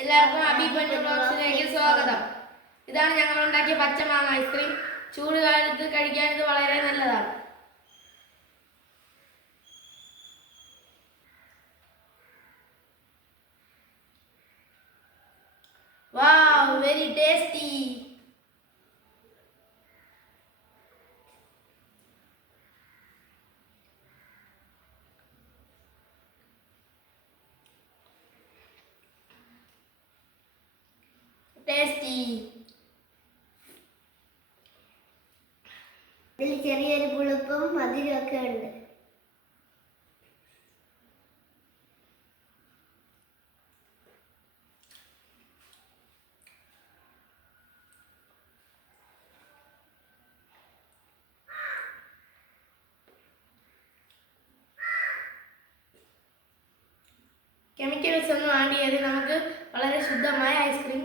എല്ലാവർക്കും അബിബന്റെ ബ്ലോഗ്സിലേക്ക് സ്വാഗതം. ഇതാണ് ഞങ്ങൾ ഉണ്ടാക്കിയ പച്ചമാങ്ങ ഐസ്ക്രീം. ചൂട് കാലത്ത് കഴിക്കാൻ ഇത് വളരെ നല്ലതാണ്. Wow, very tasty. Tasty. ഇതിൽ ചെറിയൊരു പുളിപ്പും മധുരമൊക്കെ ഉണ്ട്. കെമിക്കൽസ് ഒന്നും ആഡ് ചെയ്ത് നമുക്ക് വളരെ ശുദ്ധമായ ഐസ്ക്രീം